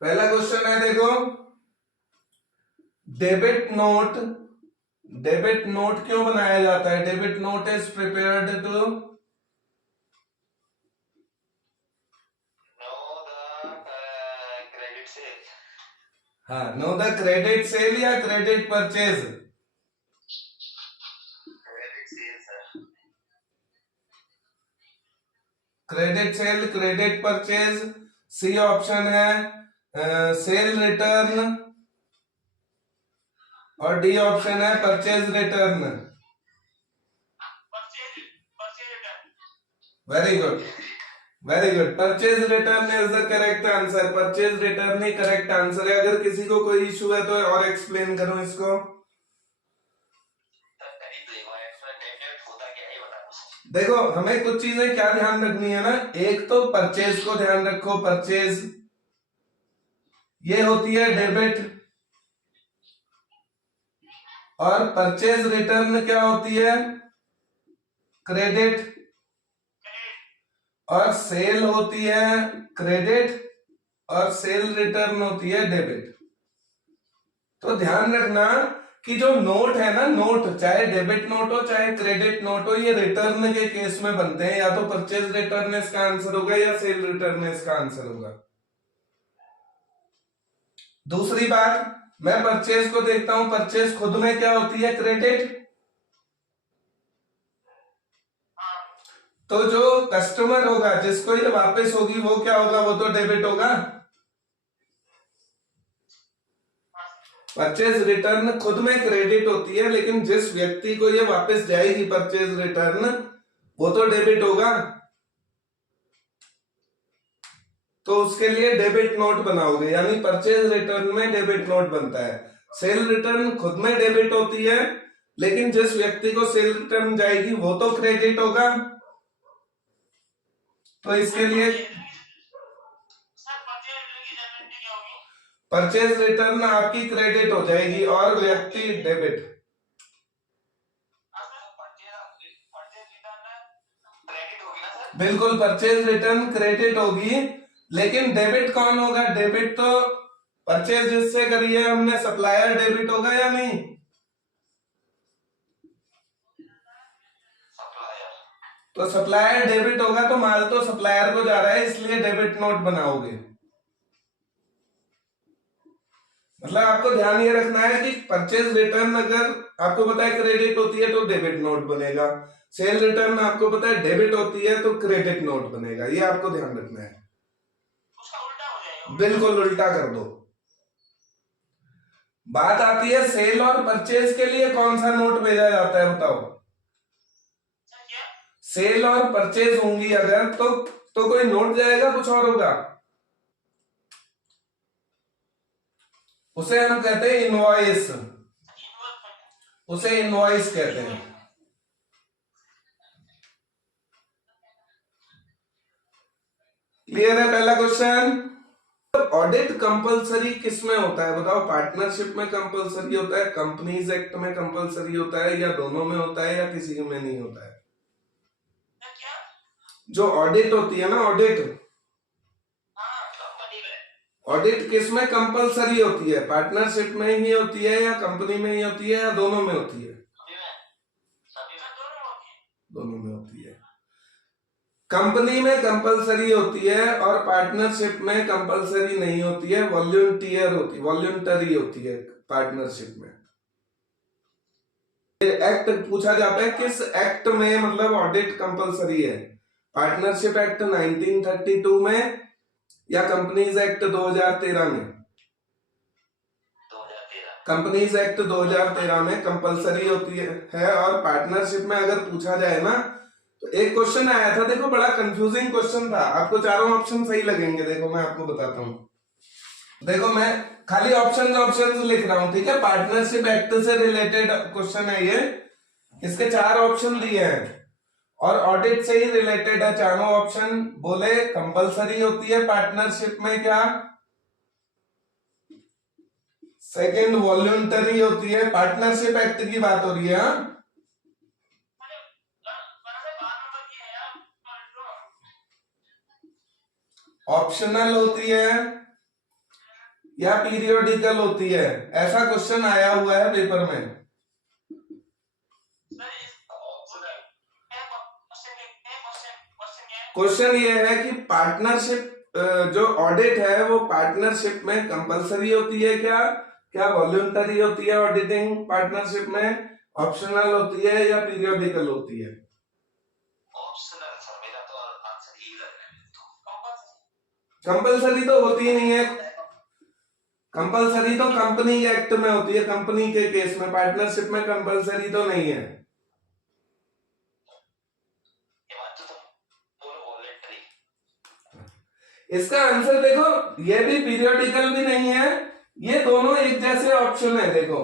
पहला क्वेश्चन है देखो, डेबिट नोट क्यों बनाया जाता है? Debit note is prepared to know the credit sale या credit purchase? Credit sale, credit purchase. C option है सेल रिटर्न और डी ऑप्शन है purchase return. Very good, very good. Purchase return is the correct answer. Purchase return ही correct answer है। अगर किसी को कोई इशू है तो और एक्सप्लेन करूं इसको। देखो हमें कुछ चीजें क्या ध्यान रखनी है ना, एक तो परचेज को ध्यान रखो। परचेज ये होती है डेबिट, और परचेज रिटर्न क्या होती है? क्रेडिट, और सेल होती है क्रेडिट, और सेल रिटर्न होती है डेबिट। तो ध्यान रखना कि जो नोट है ना, नोट चाहे डेबिट नोट हो चाहे क्रेडिट नोट हो, ये रिटर्न के केस में बनते हैं। या तो परचेज रिटर्न इसका आंसर होगा या सेल रिटर्न इसका आंसर होगा। दूसरी बात, मैं परचेज को देखता हूं, परचेज खुद में क्या होती है? क्रेडिट। तो जो कस्टमर होगा जिसको ये वापस होगी वो क्या होगा? वो तो डेबिट होगा। परचेज रिटर्न खुद में क्रेडिट होती है, लेकिन जिस व्यक्ति को ये वापस जाएगी परचेज रिटर्न, वो तो डेबिट होगा। तो उसके लिए डेबिट नोट बनाओगे, यानी परचेज रिटर्न में डेबिट नोट बनता है। सेल रिटर्न खुद में डेबिट होती है, लेकिन जिस व्यक्ति को सेल रिटर्न जाएगी वो तो क्रेडिट होगा। तो इसके लिए परचेज रिटर्न आपकी क्रेडिट हो जाएगी और व्यक्ति डेबिट। बिल्कुल, परचेज रिटर्न क्रेडिट होगी, लेकिन डेबिट कौन होगा? डेबिट तो परचेज जिससे करी है हमने, सप्लायर डेबिट होगा या नहीं? तो सप्लायर डेबिट होगा, तो माल तो सप्लायर को जा रहा है, इसलिए डेबिट नोट बनाओगे। मतलब आपको ध्यान ये रखना है कि परचेज रिटर्न अगर आपको पता है क्रेडिट होती है तो डेबिट नोट बनेगा, सेल रिटर्न आपको पता है डेबिट होती है तो क्रेडिट नोट बनेगा। ये आपको ध्यान रखना है। उसका उल्टा हो जाएगा। बिल्कुल उल्टा कर दो। बात आती है सेल और परचेज के लिए कौन सा नोट भेजा जाता है, बताओ। सेल और परचेज होंगी अगर तो कोई नोट जाएगा, कुछ और होगा? उसे हम कहते हैं इनवॉइस। उसे इनवॉइस कहते हैं। क्लियर है पहला क्वेश्चन? ऑडिट कंपलसरी किस में होता है बताओ? पार्टनरशिप में कंपलसरी होता है, कंपनीज एक्ट में कंपलसरी होता है, या दोनों में होता है, या किसी में नहीं होता है? जो ऑडिट होती है ना, ऑडिट, ऑडिट किस में कंपलसरी होती है? पार्टनरशिप में ही होती है, या कंपनी में ही होती है, या दोनों में होती है? दोनों में होती है। कंपनी में कंपलसरी होती है और पार्टनरशिप में कंपलसरी नहीं होती है, वॉल्यूंटरी होती है पार्टनरशिप में। एक्ट पूछा जाता है किस एक्ट में मतलब ऑडिट कंपलसरी है? पार्टनरशिप एक्ट 1932 में, या कंपनीज एक्ट 2013 में? कंपनीज एक्ट 2013 में कंपलसरी होती है। और पार्टनरशिप में अगर पूछा जाए ना, तो एक क्वेश्चन आया था, देखो बड़ा कंफ्यूजिंग क्वेश्चन था। आपको चारों ऑप्शन सही लगेंगे, देखो मैं आपको बताता हूँ। देखो मैं खाली ऑप्शंस लिख रहा हूं, ठीक है? पार्टनरशिप एक्ट से रिलेटेड क्वेश्चन है ये। इसके 4 ऑप्शन दिए हैं और ऑडिट से ही रिलेटेड है चारों ऑप्शन। बोले कंपलसरी होती है पार्टनरशिप में क्या? सेकंड वॉल्यूंटरी होती है। पार्टनरशिप एक्ट की बात हो रही है। ऑप्शनल होती है, या पीरियोडिकल होती है? ऐसा क्वेश्चन आया हुआ है पेपर में। क्वेश्चन ये है कि पार्टनरशिप जो ऑडिट है वो पार्टनरशिप में कंपलसरी होती है क्या, क्या वॉल्यूंटरी होती है ऑडिटिंग पार्टनरशिप में, ऑप्शनल होती है या पीरियोडिकल होती है? ऑप्शनल सर, मेरा तो आंसर यही लग रहा है। कंपलसरी तो होती ही नहीं है। कंपलसरी तो कंपनी एक्ट में होती है, कंपनी के केस में। पार्टनरशिप में कंपलसरी तो नहीं है। इसका आंसर देखो, ये भी पीरियोडिकल भी नहीं है, ये दोनों एक जैसे ऑप्शन है। देखो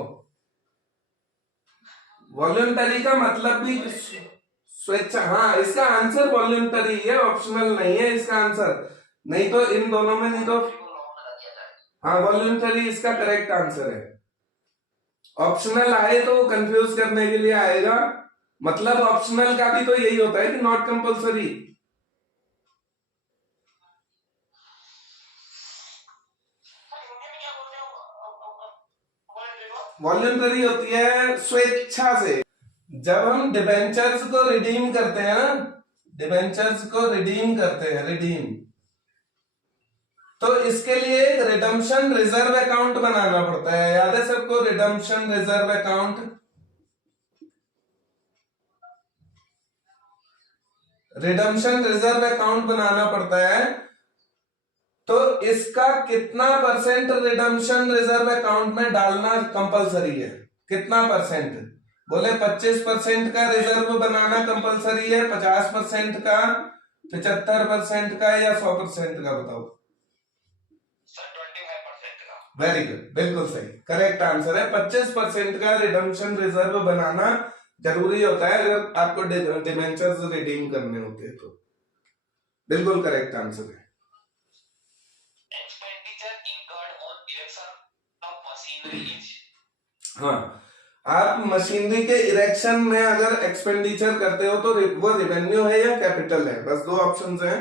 वॉल्यूंटरी का मतलब भी स्वेच्छा, हाँ इसका आंसर वॉल्यूंटरी है, ऑप्शनल नहीं है इसका आंसर। नहीं तो इन दोनों में, नहीं तो हाँ वॉल्यूंटरी इसका करेक्ट आंसर है। ऑप्शनल आए तो कंफ्यूज करने के लिए आएगा, मतलब ऑप्शनल का भी तो यही होता है कि नॉट कंपलसरी। वॉल्यूंटरी होती है स्वेच्छा से। जब हम डिबेंचर्स को रिडीम करते हैं ना, डिबेंचर्स को रिडीम करते हैं, रिडीम, तो इसके लिए एक रिडम्पशन रिजर्व अकाउंट बनाना पड़ता है। याद है सबको redemption reserve account? Redemption reserve account बनाना पड़ता है। तो इसका कितना परसेंट रिडम्पशन रिजर्व अकाउंट में डालना कंपलसरी है? कितना परसेंट? बोले 25% का रिजर्व बनाना कंपलसरी है, 50% का, 75% का या 100% का? बताओ। 25% का। वेरी गुड, बिल्कुल सही, करेक्ट आंसर है। 25% का रिडम्पशन रिजर्व बनाना जरूरी होता है अगर आपको डिबेंचर्स रिडीम करने होते हैं तो। बिल्कुल करेक्ट आंसर है। हाँ, आप मशीनरी के इरेक्शन में अगर एक्सपेंडिचर करते हो तो वो रेवेन्यू है या कैपिटल है? बस दो ऑप्शंस हैं।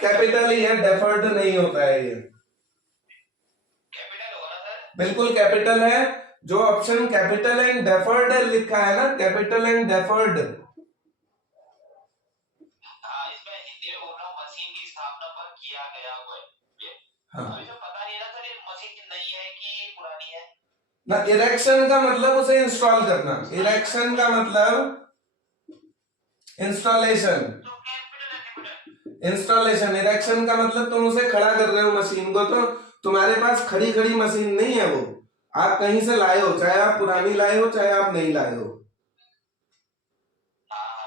कैपिटल ही है, डेफर्ड नहीं होता है ये। कैपिटल होगा ना सर? बिल्कुल कैपिटल है। जो ऑप्शन कैपिटल एंड डेफर्ड लिखा है ना, कैपिटल एंड डेफर्ड, इसमें हिंदी में बोल रहा हूँ, मशीन की स्थापना पर किया गया हुआ है। हाँ। अभी तो पता नहीं ना सर ये मशीन नई है कि पुरानी है ना। इरेक्शन का मतलब उसे इंस्टॉल करना, इरेक्शन का मतलब इंस्टॉलेशन, इंस्टॉलेशन। इरेक्शन का मतलब तुम उसे खड़ा कर रहे हो मशीन को, तो तुम्हारे पास खड़ी खड़ी मशीन नहीं है, वो आप कहीं से लाए हो, चाहे आप पुरानी लाए हो चाहे आप नहीं लाए हो।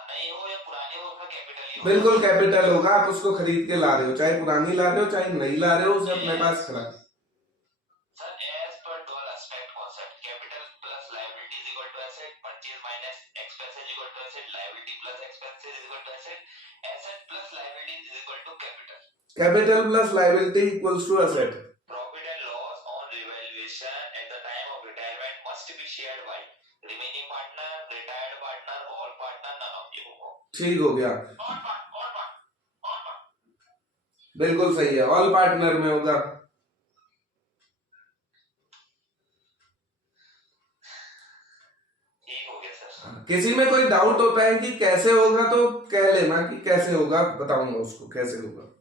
नहीं हो या पुरानी हो, उसमें कैपिटल ही होगा। बिल्कुल कैपिटल होगा, आप उसको खरीद के ला रहे हो, चाहे पुरानी ला रहे हो चाहे नहीं ला रहे हो, उसे अपने पास खड़ा। Sir as per dual aspect concept, capital plus liability is equal to asset, purchase minus expenses is equal to asset, liability plus expenses is equal to asset, asset plus liability is equal to capital, capital plus liability equals to asset. Profit and loss on revaluation at the time of retirement must be shared by remaining partner, retired partner, all partner, none of you. ठीक हो गया, बिल्कुल सही है, all partner में होगा। किसी में कोई डाउट होता है कि कैसे होगा तो कह लेना कि कैसे होगा, बताऊंगा उसको कैसे होगा।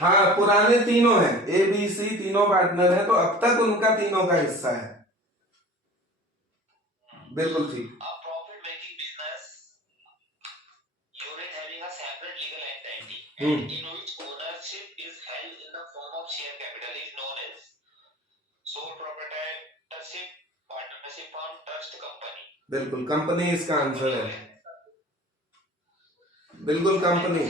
हाँ, पुराने तीनों हैं, ए बी सी तीनों पार्टनर हैं, तो अब तक उनका तीनों का हिस्सा है। बिल्कुल ठीक। Profit making business unit having a separate legal entity in which ownership is held in the form of share capital is known as sole proprietorship, partnership firm, trust company. बिल्कुल कंपनी इसका आंसर है, बिल्कुल company.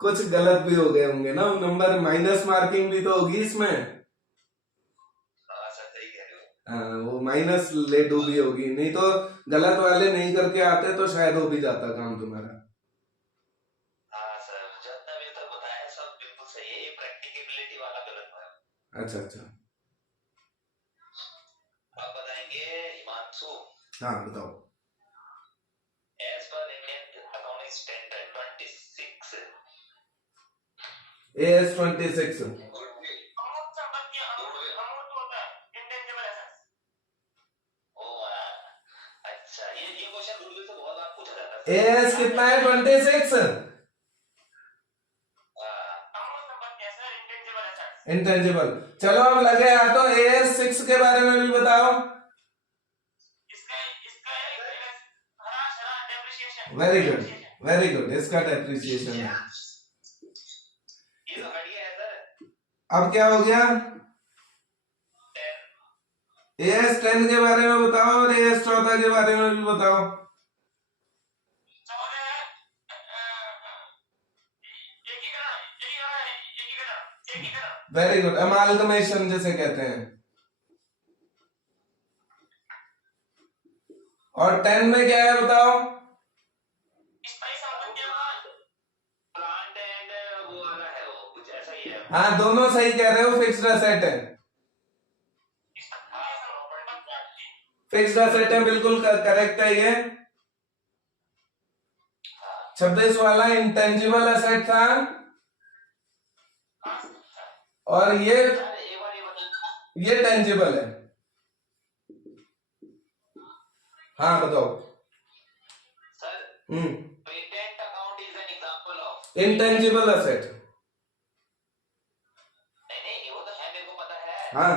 कुछ गलत भी हो गए होंगे ना नंबर, माइनस मार्किंग भी तो होगी इसमें। वो माइनस ले डूबी होगी, नहीं तो गलत वाले नहीं करके आते तो शायद हो भी जाता काम तुम्हारा। एनटी वाला गलत है। अच्छा अच्छा, आप बताएंगे हिमांशु। हाँ बताओ। As per Indian accounting standard 26 AS26 goodwill अमूर्त संपत्तियां अमूर्त होता है इंटेंजिबल एसेट्स। ओ अच्छा, ये क्वेश्चन गुडविल से बहुत बार पूछा जाता है। AS कितना है? 26। अमूर्त संपत्तियां सर इंटेंजिबल एसेट्स। इंटेंजिबल। चलो अब लगे हाथों AS6 के बारे में भी बताओ। इसका इसका हरा हरा depreciation. Very good, very good, इसका डेप्रिसिएशन है। ये तो बढ़िया है सर। अब क्या हो गया? AS10 के बारे में बताओ और AS14 के बारे में भी बताओ। वेरी गुड, अमालगमेशन जिसे कहते हैं। और 10 में क्या है बताओ? प्लांट एंड वो वाला है, वो कुछ ऐसा ही है। हाँ दोनों सही कह रहे हो, फिक्स्ड असेट है। फिक्स्ड असेट है, बिल्कुल करेक्ट है ये। 26 वाला इंटेंजिबल असेट था और ये टेंजिबल है। हाँ बताओ। Sir patent account is an example of intangible asset. नहीं वो तो है, मेरे को पता है। हाँ,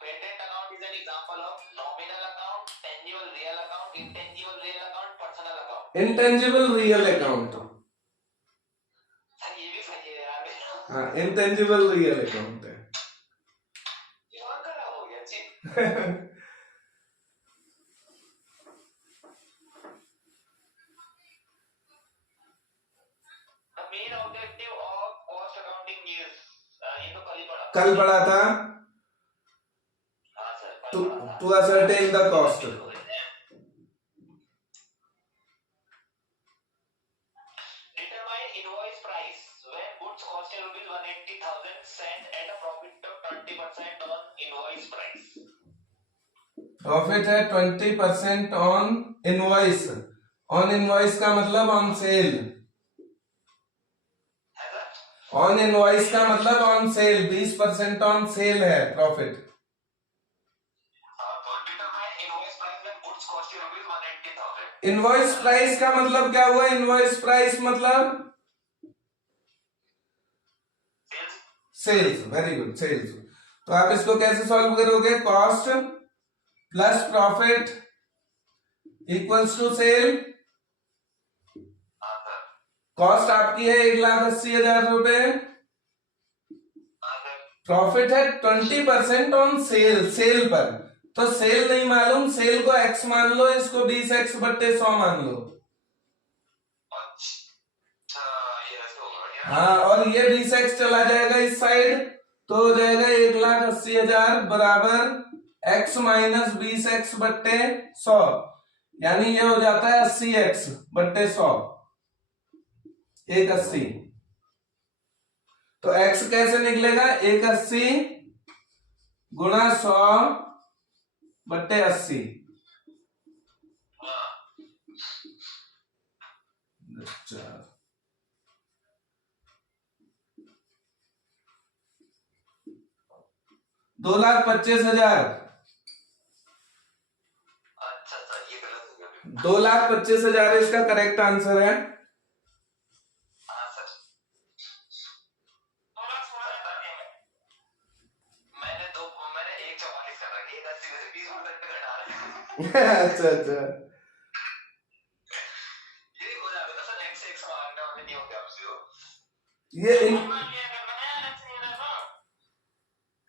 patent account is an example of nominal account, tangible real account, intangible real account, personal account. Intangible real account. Sir ये भी सही है यार। हाँ इंटेंजिबल रियल अकाउंट है। दिमाग खराब हो गया जी। The main objective of cost accounting is ये तो कल पढ़ा था। हाँ sir to ascertain the cost। Determine invoice price when goods costing rupees 180,000 sent at a profit of 20% on invoice price। Profit है 20% ऑन इनवॉइस। ऑन इनवॉइस का मतलब on cell. On invoice का मतलब ऑन सेल, 20% ऑन सेल है profit. Invoice price का मतलब क्या हुआ? इनवॉइस प्राइस मतलब सेल्स। Very good, sales. तो आप इसको कैसे सॉल्व करोगे? Cost plus profit equals to sale. Cost आपकी है 1,80,000 रुपए, प्रॉफिट है 20% ऑन सेल, सेल पर। तो सेल नहीं मालूम, सेल को x मान लो, इसको 20x/100 मान लो। हाँ, और ये 20x चला जाएगा इस साइड, तो हो जाएगा 1,80,000 बराबर x माइनस 20x/100, यानी ये हो जाता है 80x/100, 180। तो x कैसे निकलेगा? 180 गुणा 100/80। अच्छा, 2,25,000। अच्छा सर ये गलत हो गया। 2,25,000 इसका करेक्ट आंसर है। हाँ सर, 2,16,000 मैंने 1,44 कर रखी है, 80 में से 20 तक घटा रहे हैं। अच्छा अच्छा, ये हो जाता है सर, नेक्स्ट से एक मांगने वाले नहीं होते आपसे वो। ये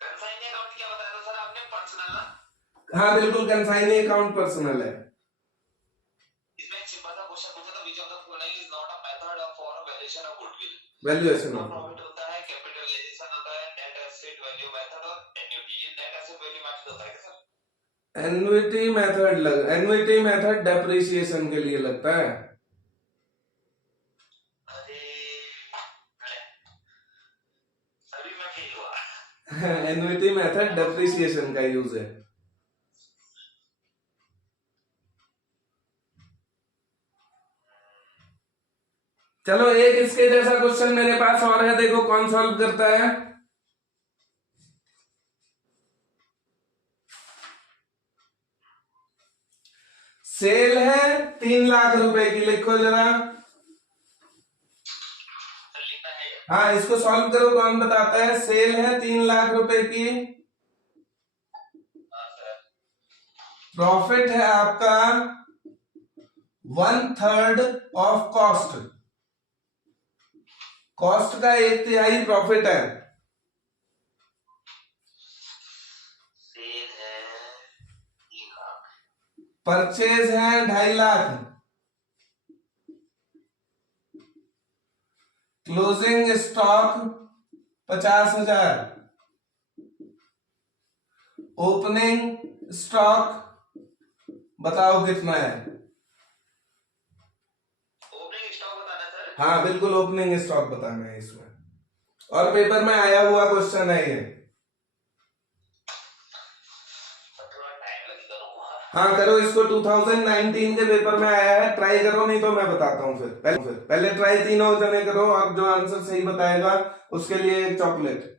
कंसाइनी अकाउंट क्या बताया था सर आपने? पर्सनल ना? हाँ बिल्कुल, कंसाइनी अकाउंट पर्सनल है। इसमें एक सिंपल सा क्वेश्चन पूछा था, which of the following is not a method for valuation of goodwill? Valuation of profit होता है, कैपिटलाइजेशन होता है, नेट एसेट वैल्यू मेथड और एन्युटी। ये नेट एसेट वैल्यू मेथड होता है क्या सर? एन्युटी मेथड डेप्रिसिएशन के लिए लगता है। अरे एन्युटी मेथड डेप्रिसिएशन का यूज है। चलो एक इसके जैसा क्वेश्चन मेरे पास और है, देखो कौन सॉल्व करता है। सेल है 3 लाख रुपए की, लिखो जरा। सर लिखना है ये? हाँ इसको सॉल्व करो, कौन बताता है। सेल है 3 लाख रुपए की, हाँ सर। प्रॉफिट है आपका 1/3 ऑफ कॉस्ट, कॉस्ट का 1/3 प्रॉफिट है। सेल है 3 लाख, परचेज है 2.5 lakh, closing stock 50,000, opening stock बताओ कितना है। ओपनिंग स्टॉक बताना है सर। हाँ बिल्कुल ओपनिंग स्टॉक बताना है इसमें, और पेपर में आया हुआ क्वेश्चन है ये। थोड़ा टाइम लगेगा, रुको। हाँ करो इसको, 2019 के पेपर में आया है, ट्राई करो, नहीं तो मैं बताता हूँ फिर। पहले ट्राई तीनों जने करो, और जो आंसर सही बताएगा उसके लिए एक चॉकलेट।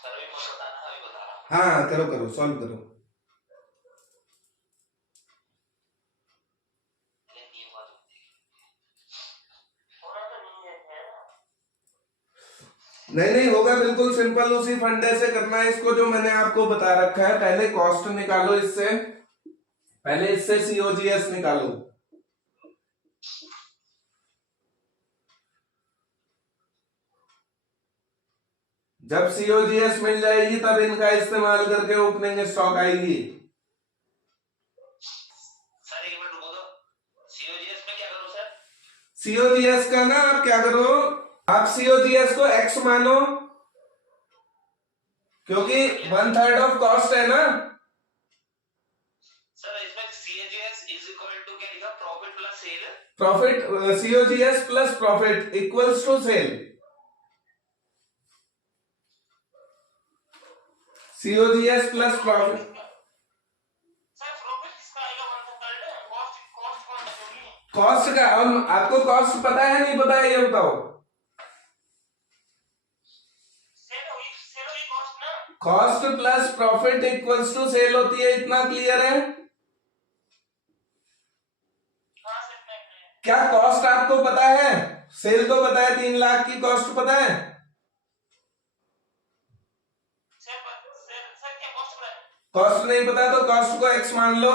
सर अभी मत बताना, अभी बता रहा हूँ। हाँ करो करो सॉल्व करो। ये नहीं हुआ तो नहीं नहीं होगा, बिल्कुल सिंपल, उसी फंडे से करना है इसको जो मैंने आपको बता रखा है। पहले कॉस्ट निकालो इससे, पहले इससे सीओजीएस निकालो। जब सीओजीएस मिल जाएगी तब इनका इस्तेमाल करके ओपनिंग स्टॉक आएगी। सर एक मिनट रुको तो, सीओजीएस में क्या करूँ सर? सीओजीएस का ना आप क्या करो, आप सीओजीएस को एक्स मानो, क्योंकि 1/3 ऑफ कॉस्ट है ना। सर इसमें सीओजीएस इज इक्वल टू क्या लिखा? Profit plus sale. Profit, COGS plus profit equals to sale. COGS plus profit, sir profit किसका आएगा? 1/3 कॉस्ट कौन बचेगी? कॉस्ट का। और आपको कॉस्ट पता है नहीं पता है ये बताओ। सेल हुई कॉस्ट ना। Cost plus profit equals to sale होती है, इतना क्लियर है। हाँ सर इतना ही है। क्या कॉस्ट आपको पता है? सेल तो पता है, 3 लाख की कॉस्ट पता है। सर क्या कॉस्ट पता है? कॉस्ट नहीं पता तो कॉस्ट को एक्स मान लो,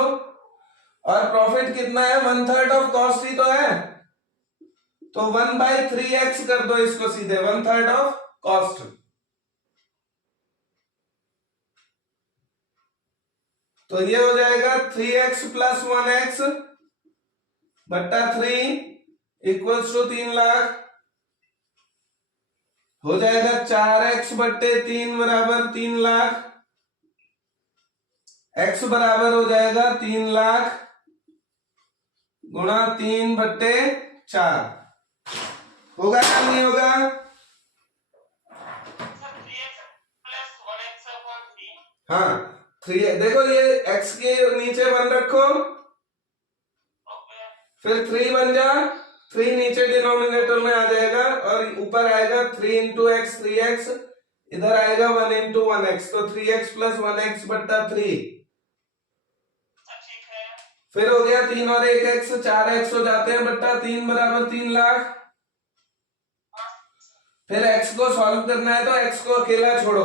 और प्रॉफिट कितना है? 1/3 ऑफ कॉस्ट ही तो है, तो 1/3x कर दो इसको सीधे, 1/3 ऑफ कॉस्ट। तो ये हो जाएगा 3x प्लस 1x बट्टा 3 इक्वल्स टू 3 लाख। हो जाएगा 4x बट्टे 3 बराबर 3 लाख, x बराबर हो जाएगा 3 लाख गुणा 3/4। होगा या नहीं होगा? हाँ 3, देखो ये x के नीचे 1 रखो, फिर 3 बन जा, 3 नीचे डिनोमिनेटर में आ जाएगा, और ऊपर आएगा 3 इंटू एक्स 3x, इधर आएगा 1 इंटू 1x, तो 3x प्लस 1x बट्टा 3। फिर हो गया 3 और 1x, 4x हो जाते हैं बट्टा 3 बराबर 3 लाख। फिर x को सॉल्व करना है तो x को अकेला छोड़ो,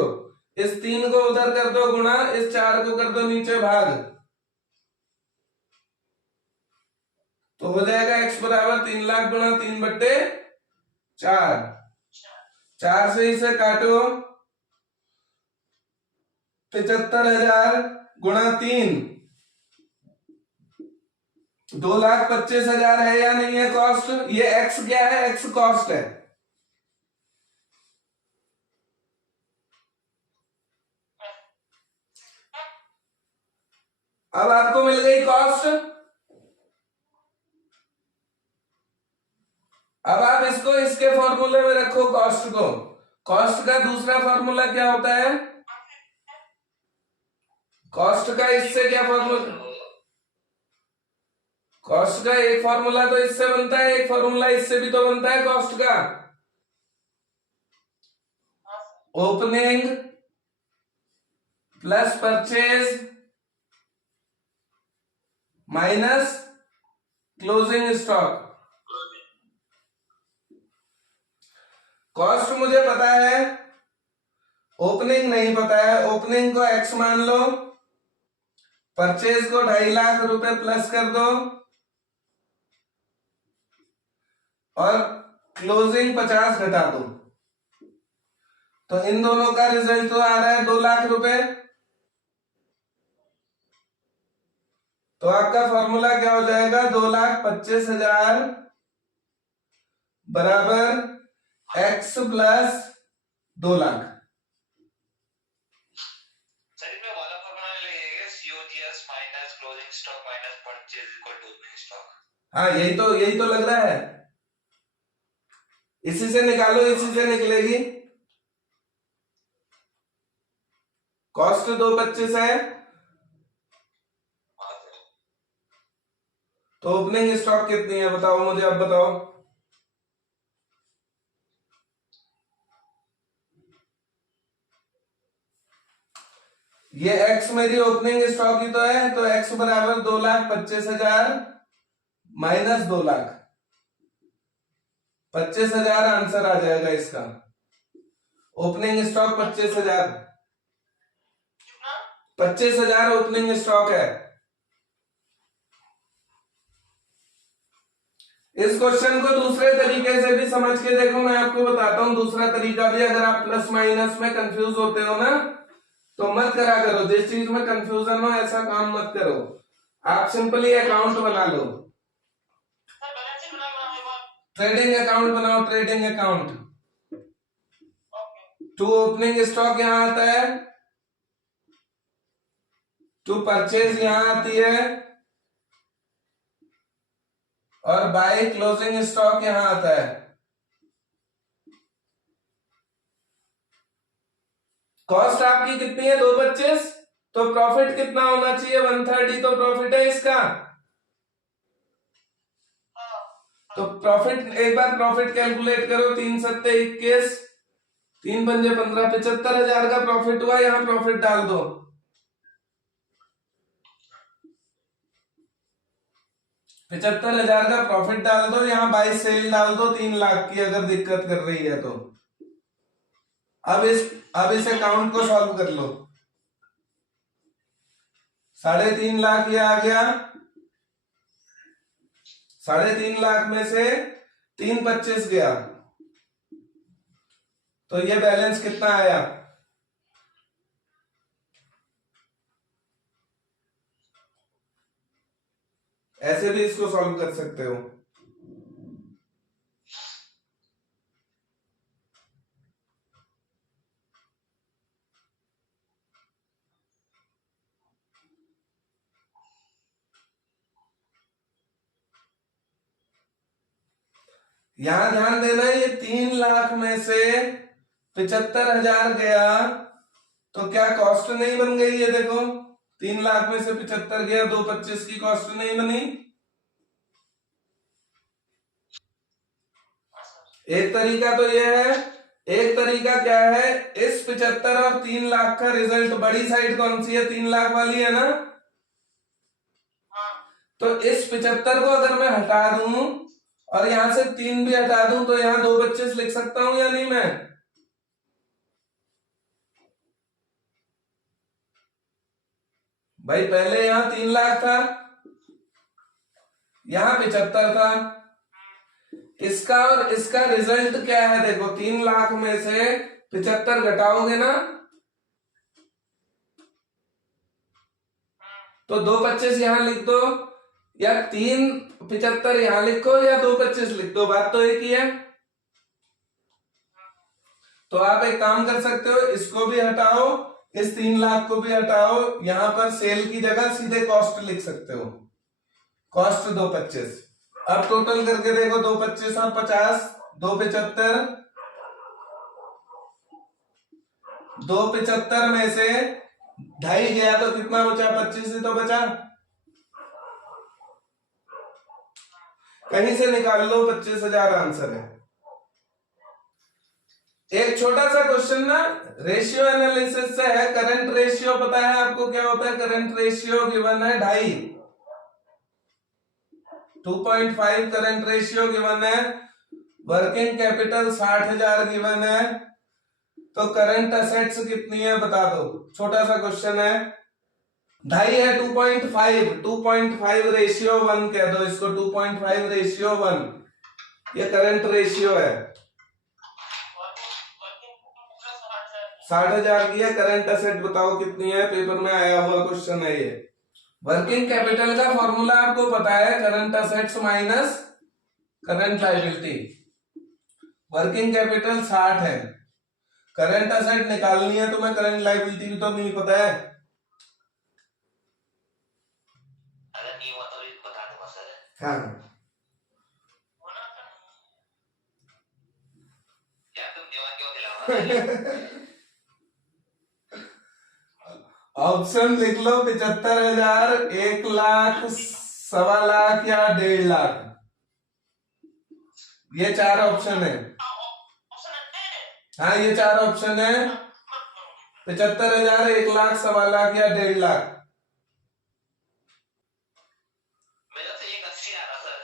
इस 3 को उधर कर दो गुणा, इस 4 को कर दो नीचे भाग, तो हो जाएगा x बराबर 3 लाख गुणा 3/4। 4 से इसे काटो, 75,000 गुणा 3, 2,25,000 है या नहीं है कॉस्ट? ये x क्या है? x कॉस्ट है। अब आपको मिल गई कॉस्ट। अब आप इसको इसके फॉर्मूले में रखो कॉस्ट को। कॉस्ट का दूसरा फॉर्मूला क्या होता है? कॉस्ट का इससे क्या फॉर्मूला? कॉस्ट का एक फॉर्मूला तो इससे बनता है, एक फॉर्मूला इससे भी तो बनता है कॉस्ट का। Opening plus purchase minus closing stock. Cost मुझे पता है, ओपनिंग नहीं पता है। ओपनिंग को x मान लो, परचेज को 2.5 लाख रुपए प्लस कर दो, और क्लोजिंग 50 घटा दो, तो इन दोनों का रिजल्ट तो आ रहा है 2 लाख रुपए। तो आपका फॉर्मूला क्या हो जाएगा? 2,25,000 बराबर x प्लस 2 लाख। सर इसमें वाला फॉर्मूला लगेगा COGS minus closing stock minus purchase equal to opening stock. हाँ, यही तो लग रहा है। इसी से निकालो, इसी से निकलेगी। कॉस्ट 225 है, तो ओपनिंग स्टॉक कितनी है बताओ मुझे, अब बताओ। ये x मेरी ओपनिंग स्टॉक ही तो है, तो x बराबर 2,25,000 माइनस 2 लाख, 25,000 आंसर आ जाएगा इसका। ओपनिंग स्टॉक 25,000, 25,000 ओपनिंग स्टॉक है। इस क्वेश्चन को दूसरे तरीके से भी समझ के देखो, मैं आपको बताता हूं दूसरा तरीका भी। अगर आप प्लस माइनस में कंफ्यूज होते हो ना, तो मत करा करो। जिस चीज में कंफ्यूजन हो ऐसा काम मत करो, आप सिंपली अकाउंट बना लो। ट्रेडिंग अकाउंट बनाओ, trading account. To opening stock यहां आता है, टू परचेज यहां आती है, और बाय क्लोजिंग स्टॉक यहां आता है। कॉस्ट आपकी कितनी है? 225, तो प्रॉफिट कितना होना चाहिए? 130 तो प्रॉफिट है इसका। तो प्रॉफिट, एक बार प्रॉफिट कैलकुलेट करो। 3 सत्ते 21, 3 पंजे 15, 75,000 का प्रॉफिट हुआ। यहां प्रॉफिट डाल दो, 75,000 का प्रॉफिट डाल दो। यहां बाई सेल डाल दो 3 लाख की, अगर दिक्कत कर रही है तो। अब इस अकाउंट को सॉल्व कर लो। 3.5 लाख ये आ गया, 3.5 लाख में से 325 गया, तो ये बैलेंस कितना आया? ऐसे भी इसको सॉल्व कर सकते हो। यहां ध्यान देना, ये 3 लाख में से 75,000 गया, तो क्या कॉस्ट नहीं बन गई? ये देखो, 3 लाख में से 75 गया, 225 की कॉस्ट नहीं बनी। एक तरीका तो ये है। एक तरीका क्या है? इस 75 और 3 लाख का रिजल्ट, बड़ी साइड कौन सी है? 3 लाख वाली है ना। तो इस 75 को अगर मैं हटा दूं और यहां से 3 भी हटा दूं तो यहाँ 225 लिख सकता हूं या नहीं मैं? भाई पहले यहाँ 3 लाख था, यहाँ 75 था। इसका और इसका रिजल्ट क्या है देखो, 3 लाख में से 75 घटाओगे ना तो 225 यहां लिख दो, या 375 यहां लिखो, या 225 लिख दो, बात तो एक ही है। तो आप एक काम कर सकते हो, इसको भी हटाओ, इस 3 लाख को भी हटाओ, यहां पर सेल की जगह सीधे कॉस्ट लिख सकते हो, कॉस्ट 225। अब टोटल करके देखो, 225 और 50, 275, 275 में से 2.5 गया तो कितना बचा? 25 ही तो बचा। कहीं से निकाल लो, 25,000 आंसर है। एक छोटा सा क्वेश्चन ना रेशियो एनालिसिस से है। करंट रेशियो पता है आपको क्या होता है? करंट रेशियो गिवन है 2.5, 2.5 करंट रेशियो गिवन है, वर्किंग कैपिटल 60,000 गिवन है, तो करंट असेट्स कितनी है बता दो। छोटा सा क्वेश्चन है, 2.5 है, 2.5, 2.5 रेशियो 1 कह दो इसको, 2.5 रेशियो 1, ये करंट रेशियो है। 60,000 की है, करंट असेट बताओ कितनी है, पेपर में आया हुआ क्वेश्चन है ये। वर्किंग कैपिटल का फॉर्मूला आपको पता है, current assets minus current liability. Working capital 60 है, करंट असेट निकालनी है तो मैं करंट लायबिलिटी भी तो नहीं पता है। अगर नहीं हुआ तो बता दूंगा सर। हाँ, क्या तुम दिमाग क्यों दिलाओ? ऑप्शन लिख लो, 75,000, 1 लाख, 1.25 लाख या 1.5 लाख, ये 4 ऑप्शन है। हाँ, ये 4 ऑप्शन है, 75,000, 1 लाख, 1.25 लाख या 1.5 लाख। मेरा तो 180 आ रहा सर।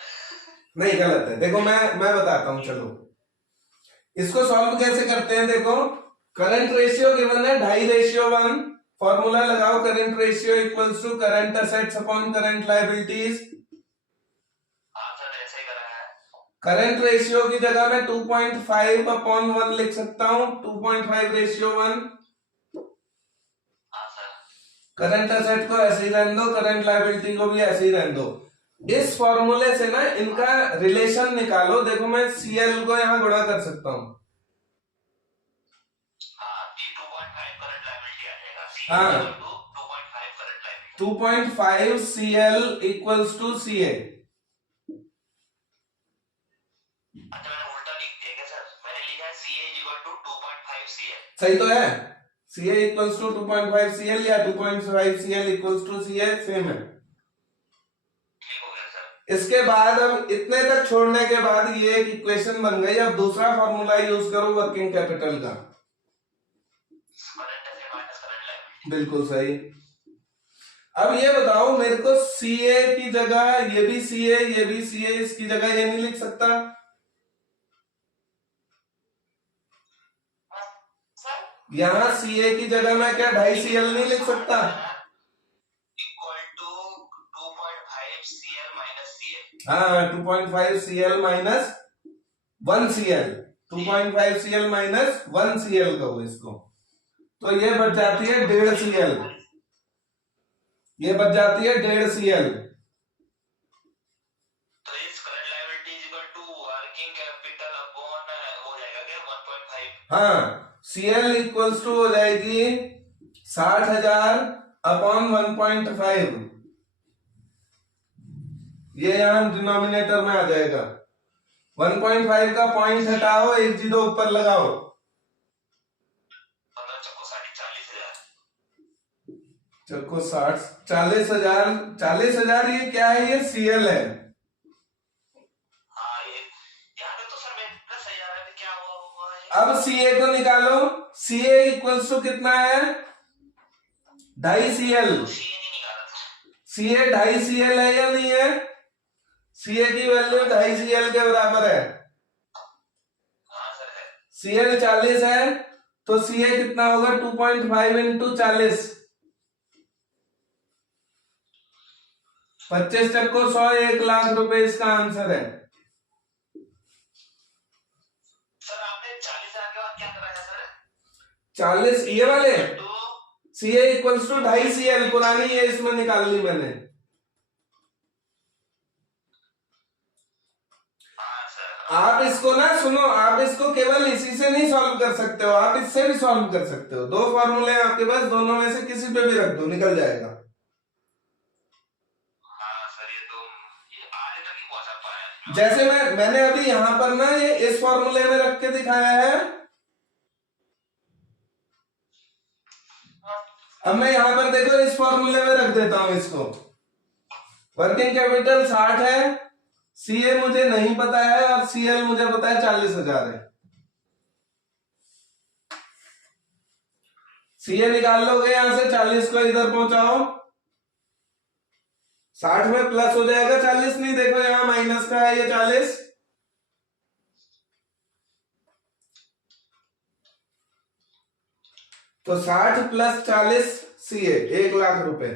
नहीं, गलत है। देखो मैं बताता हूं, चलो इसको सॉल्व कैसे करते हैं। देखो, करंट रेशियो गिवन है 2.5 रेशियो 1, फॉर्मूला लगाओ, current ratio equals to current assets upon current liabilities. ऐसे ही करा है। करंट रेशियो की जगह मैं 2.5 अपॉन 1 लिख सकता हूं, 2.5 रेशियो 1। करंट असेट को ऐसे ही रहने दो, करंट लायबिलिटी को भी ऐसे ही रहने दो। इस फॉर्मूले से ना इनका रिलेशन निकालो। देखो, मैं सीएल को यहां गुणा कर सकता हूं। हाँ, 2.5 CL इक्वल्स टू CA। सही तो है, CA इक्वल्स टू 2.5 CL या 2.5 CL equals to CA, same है। इसके बाद अब इतने तक छोड़ने के बाद ये एक इक्वेशन बन गई। अब दूसरा फॉर्मूला यूज करो वर्किंग कैपिटल का। बिल्कुल सही। अब ये बताओ मेरे को, CA की जगह ये भी CA, ये भी CA, इसकी जगह ये नहीं लिख सकता? यहां CA की जगह मैं क्या 2.5 CL नहीं लिख सकता? Equal to 2.5 CL minus CA। हाँ, 2.5 CL minus 1 CL, 2.5 CL minus 1 CL कहो इसको, तो ये बच जाती है 1.5 CL, ये बच जाती है 1.5 CL। तो इस current liability equal to working capital upon हो जाएगा क्या 1.5? हाँ, CL इक्वल्स टू हो जाएगी 60,000 अपॉन 1.5, ये यहां डिनोमिनेटर में आ जाएगा। 1.5 का पॉइंट हटाओ, 1 जीरो ऊपर लगाओ, 40,000, 40,000, ये क्या है? ये CL है। अब CA को निकालो, CA इक्वल्स टू कितना है? 2.5 CL। CA 2.5 CL है या नहीं है? सीए की वैल्यू 2.5 CL के बराबर है। हाँ सर है। CL 40 है तो CA कितना होगा? 2.5 इंटू 40, 25 चक्को 100, 1 लाख रुपए इसका आंसर है। सर आपने 40 आने के बाद क्या कराया सर? 40 ये वाले तो CA इक्वल्स टू 2.5 CL, पुरानी ये इसमें निकाल ली मैंने। हाँ सर। आप इसको ना सुनो, आप इसको केवल इसी से नहीं सॉल्व कर सकते हो, आप इससे भी सॉल्व कर सकते हो। 2 फॉर्मूले हैं आपके पास, दोनों में से किसी पे भी रख दो, निकल जाएगा। हाँ सर ये आगे तक ही पहुंचा पाया। जैसे मैंने अभी यहां पर ना ये इस फॉर्मूले में रख के दिखाया है। अब मैं यहां पर देखो इस फॉर्मूले में रख देता हूं इसको। वर्किंग कैपिटल 60 है, सीए मुझे नहीं पता है और सीएल मुझे पता है 40,000 है। सीए निकाल लोगे यहां से, 40 को इधर पहुंचाओ, 60 में प्लस हो जाएगा, 40 नहीं, देखो यहां माइनस का है ये 40। तो 60 प्लस 40 सीए 1 लाख रुपए।